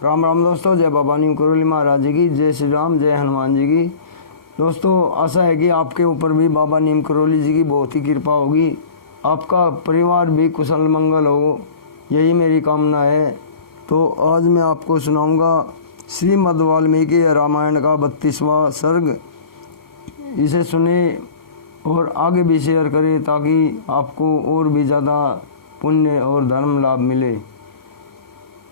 राम राम दोस्तों, जय बाबा नीम करोली महाराज जी की, जय श्री राम, जय हनुमान जी की। दोस्तों, आशा है कि आपके ऊपर भी बाबा नीम करोली जी की बहुत ही कृपा होगी, आपका परिवार भी कुशल मंगल हो, यही मेरी कामना है। तो आज मैं आपको सुनाऊंगा श्रीमद् वाल्मीकि रामायण का 32वां सर्ग। इसे सुने और आगे भी शेयर करें ताकि आपको और भी ज़्यादा पुण्य और धर्म लाभ मिले।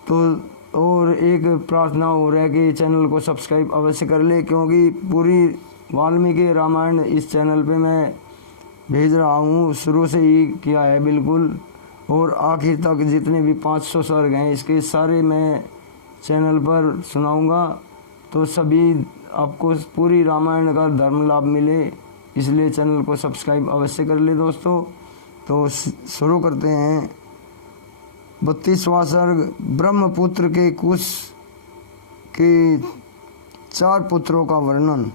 तो और एक प्रार्थना हो रहा है कि चैनल को सब्सक्राइब अवश्य कर ले, क्योंकि पूरी वाल्मीकि रामायण इस चैनल पे मैं भेज रहा हूँ, शुरू से ही किया है बिल्कुल, और आखिर तक जितने भी 500 सर्ग हैं इसके सारे मैं चैनल पर सुनाऊंगा। तो सभी आपको पूरी रामायण का धर्म लाभ मिले, इसलिए चैनल को सब्सक्राइब अवश्य कर ले दोस्तों। तो शुरू करते हैं। 32वां सर्ग। ब्रह्मपुत्र के कुश के 4 पुत्रों का वर्णन।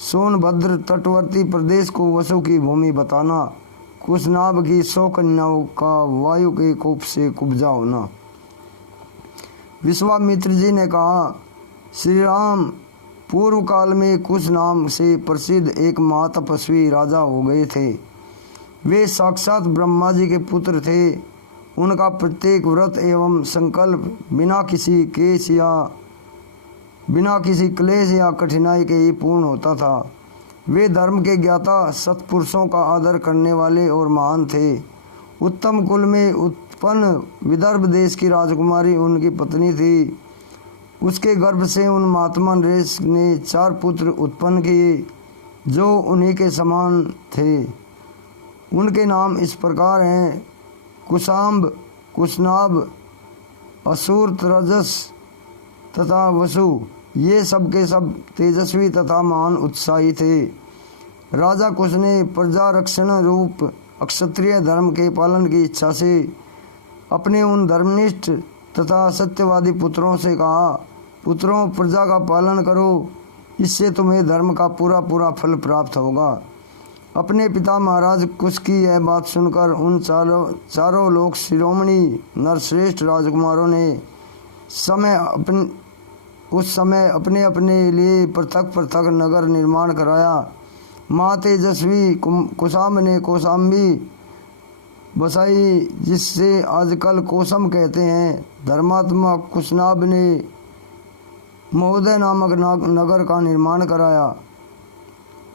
सोनभद्र तटवर्ती प्रदेश को वसु की भूमि बताना। कुशनाभ की 100 कन्याओं का वायु के कोप से कुब्जा होना। विश्वामित्र जी ने कहा, श्री राम पूर्व काल में कुश नाम से प्रसिद्ध एक महातपस्वी राजा हो गए थे। वे साक्षात ब्रह्मा जी के पुत्र थे। उनका प्रत्येक व्रत एवं संकल्प बिना किसी क्लेश या कठिनाई के ही पूर्ण होता था। वे धर्म के ज्ञाता, सत्पुरुषों का आदर करने वाले और महान थे। उत्तम कुल में उत्पन्न विदर्भ देश की राजकुमारी उनकी पत्नी थी। उसके गर्भ से उन महात्मा नरेश ने 4 पुत्र उत्पन्न किए जो उन्हीं के समान थे। उनके नाम इस प्रकार हैं, कुशाम्ब, कुशनाभ, असुर, त्रजस तथा वसु। ये सब के सब तेजस्वी तथा महान उत्साही थे। राजा कुश ने प्रजा रक्षण रूप क्षत्रिय धर्म के पालन की इच्छा से अपने उन धर्मनिष्ठ तथा सत्यवादी पुत्रों से कहा, पुत्रों, प्रजा का पालन करो, इससे तुम्हें धर्म का पूरा पूरा फल प्राप्त होगा। अपने पिता महाराज कुश की यह बात सुनकर उन चारों लोक शिरोमणि नरश्रेष्ठ राजकुमारों ने उस समय अपने अपने लिए पृथक पृथक नगर निर्माण कराया। माँ तेजस्वी कुशाम्ब ने कौशाम्बी बसाई, जिससे आजकल कोसम कहते हैं। धर्मात्मा कुशनाभ ने महोदय नामक नगर का निर्माण कराया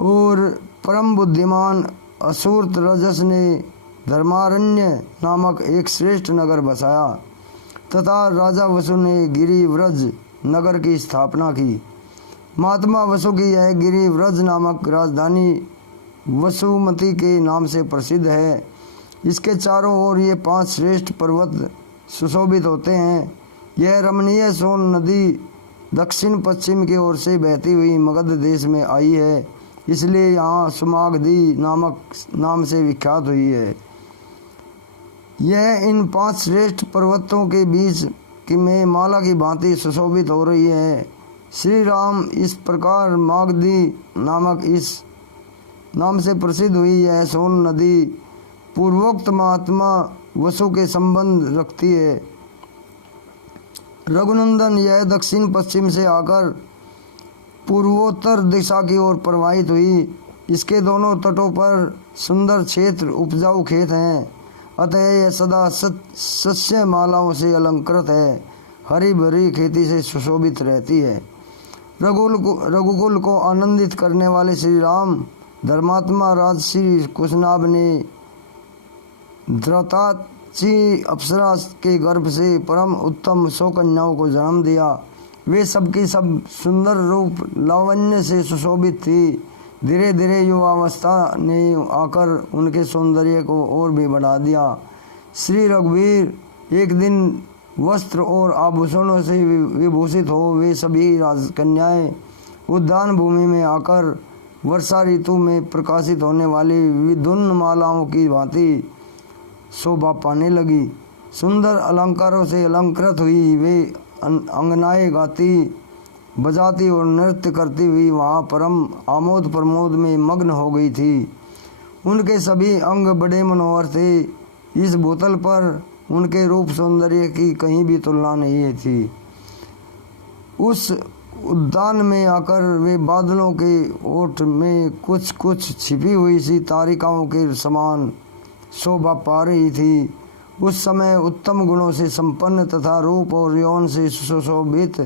और परम बुद्धिमान असुर रजस ने धर्मारण्य नामक एक श्रेष्ठ नगर बसाया तथा राजा वसु ने गिरिव्रज नगर की स्थापना की। महात्मा वसु की यह गिरिव्रज नामक राजधानी वसुमती के नाम से प्रसिद्ध है। इसके चारों ओर ये 5 श्रेष्ठ पर्वत सुशोभित होते हैं। यह रमणीय सोन नदी दक्षिण पश्चिम की ओर से बहती हुई मगध देश में आई है, इसलिए यहाँ सुमागधी नामक नाम से विख्यात हुई है। यह इन 5 श्रेष्ठ पर्वतों के बीच में माला की भांति सुशोभित हो रही है। श्री राम इस प्रकार मागधी नामक इस नाम से प्रसिद्ध हुई यह सोन नदी पूर्वोक्त महात्मा वसु के संबंध रखती है। रघुनंदन, यह दक्षिण पश्चिम से आकर पूर्वोत्तर दिशा की ओर प्रवाहित हुई। इसके दोनों तटों पर सुंदर क्षेत्र उपजाऊ खेत हैं, अतः यह सदा सस्य मालाओं से अलंकृत है। हरी भरी खेती से सुशोभित रहती है। रघुकुल को आनंदित करने वाले श्री राम धर्मात्मा राजश्री कुशनाभ ने धृताची अप्सरा के गर्भ से परम उत्तम 100 कन्याओं को जन्म दिया। वे सबकी सब सुंदर रूप लावण्य से सुशोभित थी। धीरे धीरे युवावस्था ने आकर उनके सौंदर्य को और भी बढ़ा दिया। श्री रघुवीर एक दिन वस्त्र और आभूषणों से विभूषित हो वे सभी राजकन्याएं उद्यान भूमि में आकर वर्षा ऋतु में प्रकाशित होने वाली विधुन्न मालाओं की भांति शोभा पाने लगी। सुंदर अलंकारों से अलंकृत हुई वे अंगनाएं गाती बजाती और नृत्य करती हुई वहाँ परम आमोद प्रमोद में मग्न हो गई थी। उनके सभी अंग बड़े मनोहर थे। इस भूतल पर उनके रूप सौंदर्य की कहीं भी तुलना नहीं थी। उस उद्यान में आकर वे बादलों के ओट में कुछ कुछ छिपी हुई सी तारिकाओं के समान शोभा पा रही थी। उस समय उत्तम गुणों से संपन्न तथा रूप और यौवन से सुशोभित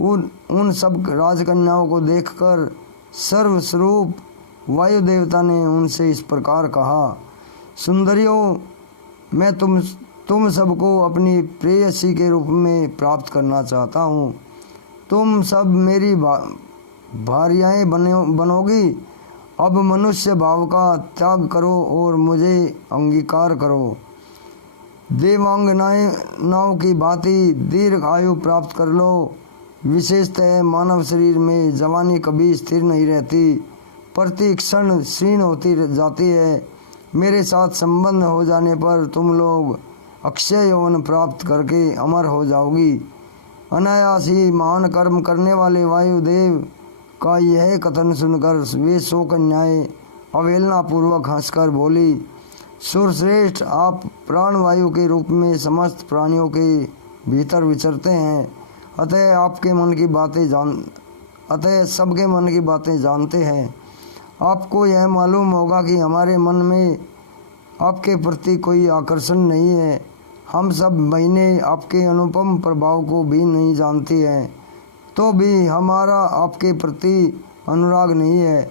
उन सब राजकन्याओं को देखकर सर्वस्वरूप वायु देवता ने उनसे इस प्रकार कहा, सुंदरियों, मैं तुम सबको अपनी प्रेयसी के रूप में प्राप्त करना चाहता हूँ। तुम सब मेरी भार्याएं बनोगी। अब मनुष्य भाव का त्याग करो और मुझे अंगीकार करो। देवांगनाओं की भांति दीर्घ आयु प्राप्त कर लो। विशेषतः मानव शरीर में जवानी कभी स्थिर नहीं रहती, प्रति क्षण क्षीण होती जाती है। मेरे साथ संबंध हो जाने पर तुम लोग अक्षय यौवन प्राप्त करके अमर हो जाओगी। अनायास ही महान कर्म करने वाले वायुदेव का यह कथन सुनकर वे 100 कन्याएं अवहेलना पूर्वक हंसकर बोली, सुरश्रेष्ठ, आप प्राणवायु के रूप में समस्त प्राणियों के भीतर विचरते हैं, अतः सबके मन की बातें जानते हैं। आपको यह मालूम होगा कि हमारे मन में आपके प्रति कोई आकर्षण नहीं है। हम सब बहनें आपके अनुपम प्रभाव को भी नहीं जानती हैं, तो भी हमारा आपके प्रति अनुराग नहीं है।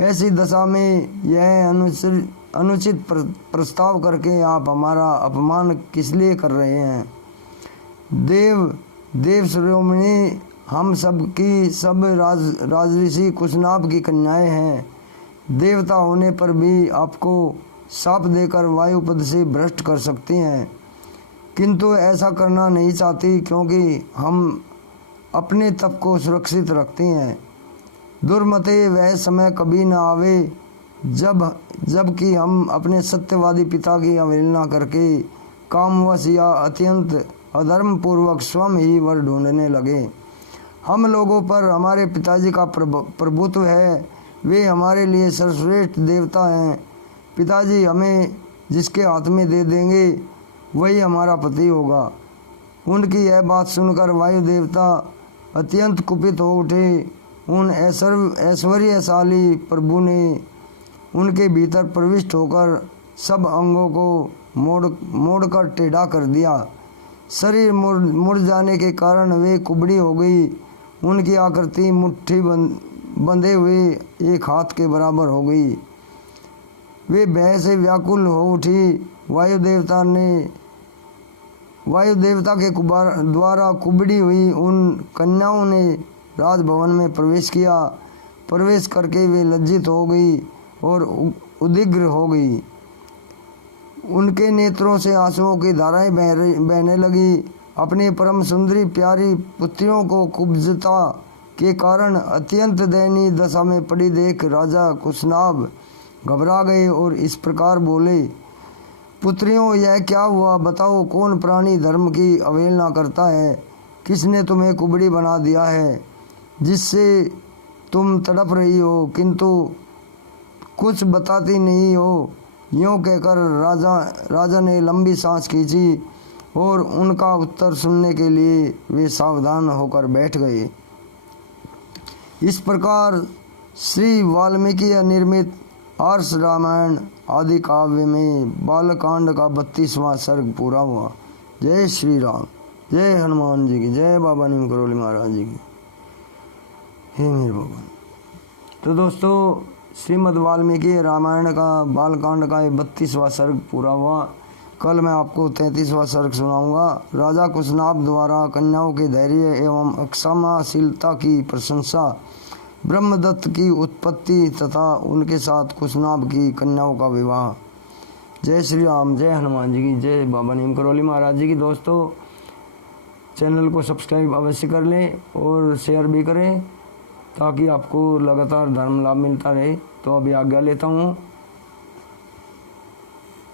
ऐसी दशा में यह अनुचित प्रस्ताव करके आप हमारा अपमान किस लिए कर रहे हैं? देव शिरोमणि, हम सब की सब राजऋषि कुशनाभ की कन्याएं हैं। देवता होने पर भी आपको शाप देकर वायुपद से भ्रष्ट कर सकती हैं, किंतु ऐसा करना नहीं चाहती, क्योंकि हम अपने तप को सुरक्षित रखती हैं। दुर्मते, वह समय कभी न आवे जबकि हम अपने सत्यवादी पिता की अवहेलना करके कामवश या अत्यंत अधर्म पूर्वक स्वयं ही वर ढूंढने लगे। हम लोगों पर हमारे पिताजी का प्रभुत्व है, वे हमारे लिए सर्वश्रेष्ठ देवता हैं। पिताजी हमें जिसके हाथ में दे देंगे वही हमारा पति होगा। उनकी यह बात सुनकर वायु देवता अत्यंत कुपित हो उठे। उन ऐश्वर्यशाली प्रभु ने उनके भीतर प्रविष्ट होकर सब अंगों को मोड़कर टेढ़ा कर दिया। शरीर मुड़ जाने के कारण वे कुबड़ी हो गई। उनकी आकृति मुट्ठी बंधे हुए एक हाथ के बराबर हो गई। वे भय से व्याकुल हो उठी। वायु देवता के द्वारा कुबड़ी हुई उन कन्याओं ने राजभवन में प्रवेश किया। प्रवेश करके वे लज्जित हो गई और उदिग्र हो गई। उनके नेत्रों से आंसुओं की धाराएं बहने लगी। अपनी परम सुंदरी प्यारी पुत्रियों को कुब्जता के कारण अत्यंत दयनीय दशा में पड़ी देख राजा कुशनाभ घबरा गए और इस प्रकार बोले, पुत्रियों, यह क्या हुआ? बताओ, कौन प्राणी धर्म की अवहेलना करता है? किसने तुम्हें कुबड़ी बना दिया है जिससे तुम तड़प रही हो, किंतु कुछ बताती नहीं हो? यूँ कहकर राजा ने लंबी सांस खींची और उनका उत्तर सुनने के लिए वे सावधान होकर बैठ गए। इस प्रकार श्री वाल्मीकि निर्मित आर्ष रामायण आदि काव्य में बालकांड का 32वां सर्ग पूरा हुआ। जय श्री राम, जय हनुमान जी की, जय बाबा नीम करोली महाराज जी की। हे मेरे भगवान। तो दोस्तों, श्रीमद् वाल्मीकि रामायण का बालकांड का 32वां सर्ग पूरा हुआ। कल मैं आपको 33वां सर्ग सुनाऊंगा। राजा कुशनाभ द्वारा कन्याओं के धैर्य एवं अक्षमाशीलता की प्रशंसा, ब्रह्मदत्त की उत्पत्ति तथा उनके साथ कुशनाभ की कन्याओं का विवाह। जय श्री राम, जय हनुमान जी की, जय बाबा नीम करोली महाराज जी की। दोस्तों, चैनल को सब्सक्राइब अवश्य कर लें और शेयर भी करें ताकि आपको लगातार धर्म लाभ मिलता रहे। तो अभी आज्ञा लेता हूँ।